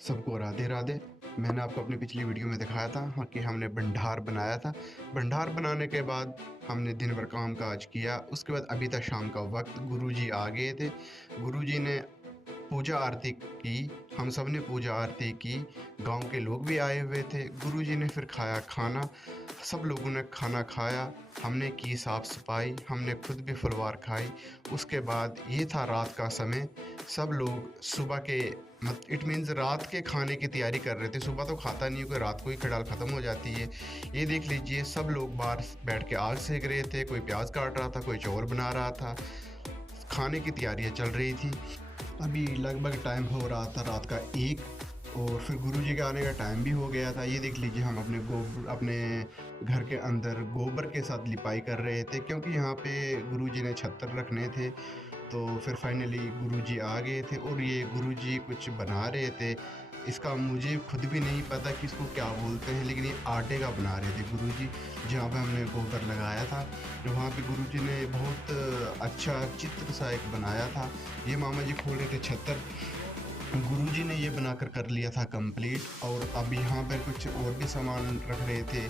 सबको राधे राधे। मैंने आपको अपनी पिछली वीडियो में दिखाया था कि हमने भंडार बनाया था। भंडार बनाने के बाद हमने दिन भर काम काज किया। उसके बाद अभी तक शाम का वक्त, गुरुजी आ गए थे। गुरुजी ने पूजा आरती की, हम सब ने पूजा आरती की, गांव के लोग भी आए हुए थे। गुरुजी ने फिर खाया खाना, सब लोगों ने खाना खाया, हमने की साफ़ सफाई, हमने खुद भी फलवार खाई। उसके बाद ये था रात का समय। सब लोग सुबह के इट मीन्स रात के खाने की तैयारी कर रहे थे। सुबह तो खाता नहीं क्योंकि रात को ही खटाल ख़त्म हो जाती है। ये देख लीजिए, सब लोग बाहर बैठ के आग सेक रहे थे, कोई प्याज काट रहा था, कोई चौल बना रहा था, खाने की तैयारियां चल रही थी। अभी लगभग टाइम हो रहा था रात का 1 और फिर गुरुजी के आने का टाइम भी हो गया था। ये देख लीजिए, हम अपने घर के अंदर गोबर के साथ लिपाई कर रहे थे क्योंकि यहाँ पे गुरुजी ने छत्तर रखने थे। तो फिर फाइनली गुरुजी आ गए थे और ये गुरुजी कुछ बना रहे थे। इसका मुझे खुद भी नहीं पता कि इसको क्या बोलते हैं, लेकिन ये आटे का बना रहे थे गुरुजी। जहाँ पे हमने गोबर लगाया था, वहाँ पे गुरुजी ने बहुत अच्छा चित्र सा एक बनाया था। ये मामा जी खोल रहे थे छत्तर। गुरुजी ने ये बनाकर कर लिया था कंप्लीट। और अब यहाँ पर कुछ और भी सामान रख रहे थे।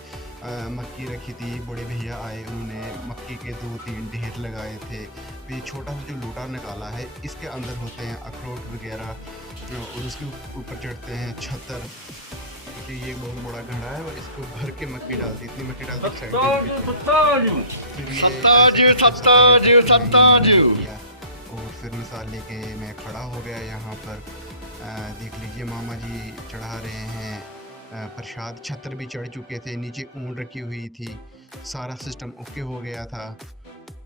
मक्की रखी थी, बड़े भैया आए, उन्होंने मक्की के 2-3 ढेर लगाए थे। फिर ये छोटा सा जो लोटा निकाला है, इसके अंदर होते हैं अखरोट वगैरह और उसके ऊपर चढ़ते हैं छतर। क्योंकि ये बहुत बड़ा घड़ा है और इसको भर के मक्की डालती, इतनी मक्की डालती और फिर मिसाल लेके मैं खड़ा हो गया यहाँ पर। देख लीजिए, मामा जी चढ़ा रहे हैं प्रसाद। छतर भी चढ़ चुके थे, नीचे ऊन रखी हुई थी, सारा सिस्टम ओके हो गया था।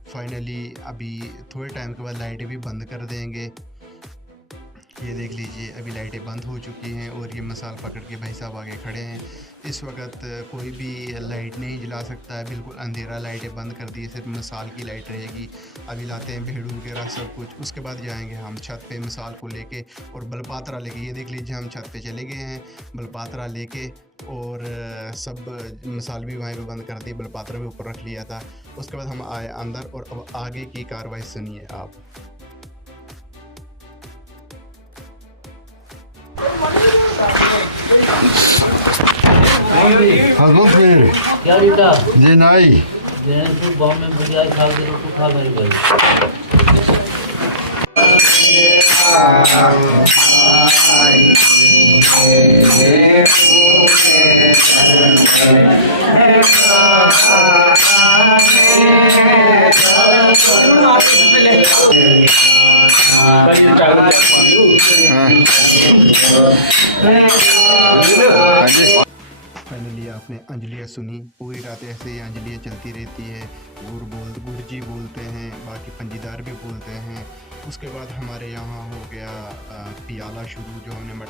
फाइनली अभी थोड़े टाइम के बाद लाइटें भी बंद कर देंगे। ये देख लीजिए, अभी लाइटें बंद हो चुकी हैं और ये मसाल पकड़ के भाई साहब आगे खड़े हैं। इस वक्त कोई भी लाइट नहीं जला सकता है, बिल्कुल अंधेरा, लाइटें बंद कर दी, सिर्फ मिसाल की लाइट रहेगी। अभी लाते हैं भेड़ू वगैरह सब कुछ, उसके बाद जाएंगे हम छत पे मिसाल को लेके और बलपात्रा लेके। ये देख लीजिए, हम छत पे चले गए हैं बलपात्रा लेके और सब मिसाल भी वहीं पे बंद कर दी, बलपात्रा भी ऊपर रख लिया था। उसके बाद हम आए अंदर और अब आगे की कार्रवाई सुनिए आप। क्या लीटा जी नहीं तू बॉम्ब में बुझाई खा के तो खा नहीं भाई। फाइनली आपने अंजलियाँ सुनी, पूरी रात ऐसे ही अंजलियाँ चलती रहती है। गुरुजी बोलते हैं, बाकी पंजीदार भी बोलते हैं। उसके बाद हमारे यहाँ हो गया प्याला शुरू। जो हमने मठ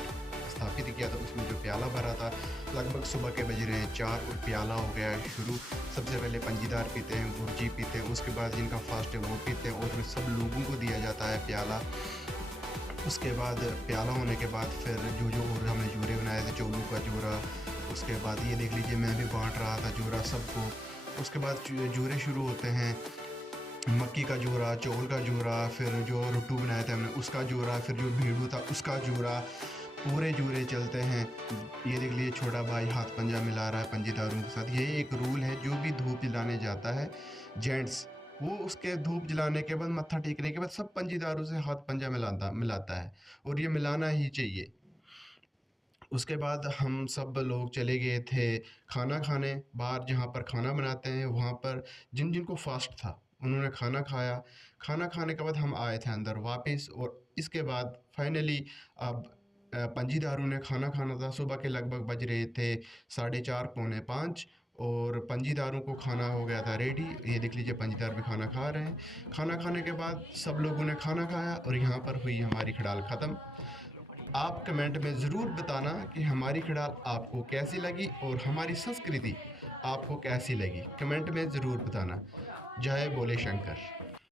स्थापित किया था उसमें जो प्याला भरा था, लगभग सुबह के बज रहे हैं 4 और प्याला हो गया शुरू। सबसे पहले पंजीदार पीते हैं, गुरुजी पीते हैं, उसके बाद जिनका फास्ट है वो पीते हैं और फिर सब लोगों को दिया जाता है प्याला। उसके बाद प्याला होने के बाद फिर जो और हमने जूरे बनाए थे, चोलू का जूरा। उसके बाद ये देख लीजिए, मैं भी बांट रहा था जूरा सबको। उसके बाद जूरे शुरू होते हैं, मक्की का जूरा, चौल का जूरा, फिर जो रोटू बनाया था हमने उसका जूरा, फिर जो भेड़ू था उसका जूरा, पूरे जूरे चलते हैं। ये देख लीजिए, छोटा भाई हाथ पंजा मिला रहा है पंजीदारों के साथ। ये एक रूल है, जो भी धूप जलाने जाता है जेंट्स, वो उसके धूप जलाने के बाद, मत्था टेकने के बाद सब पंजीदारों से हाथ पंजा मिलाता है और ये मिलाना ही चाहिए। उसके बाद हम सब लोग चले गए थे खाना खाने बाहर, जहाँ पर खाना बनाते हैं वहाँ पर। जिनको फास्ट था उन्होंने खाना खाया। खाना खाने के बाद हम आए थे अंदर वापस और इसके बाद फाइनली अब पंजीदारों ने खाना खाना था। सुबह के लगभग बज रहे थे 4:30 पौने 5 और पंजीदारों को खाना हो गया था रेडी। ये देख लीजिए, पंजीदार भी खाना खा रहे हैं। खाना खाने के बाद सब लोगों ने खाना खाया और यहाँ पर हुई हमारी खड़ाल ख़त्म। आप कमेंट में ज़रूर बताना कि हमारी खड़ाल आपको कैसी लगी और हमारी संस्कृति आपको कैसी लगी। कमेंट में ज़रूर बताना। जय बोले शंकर।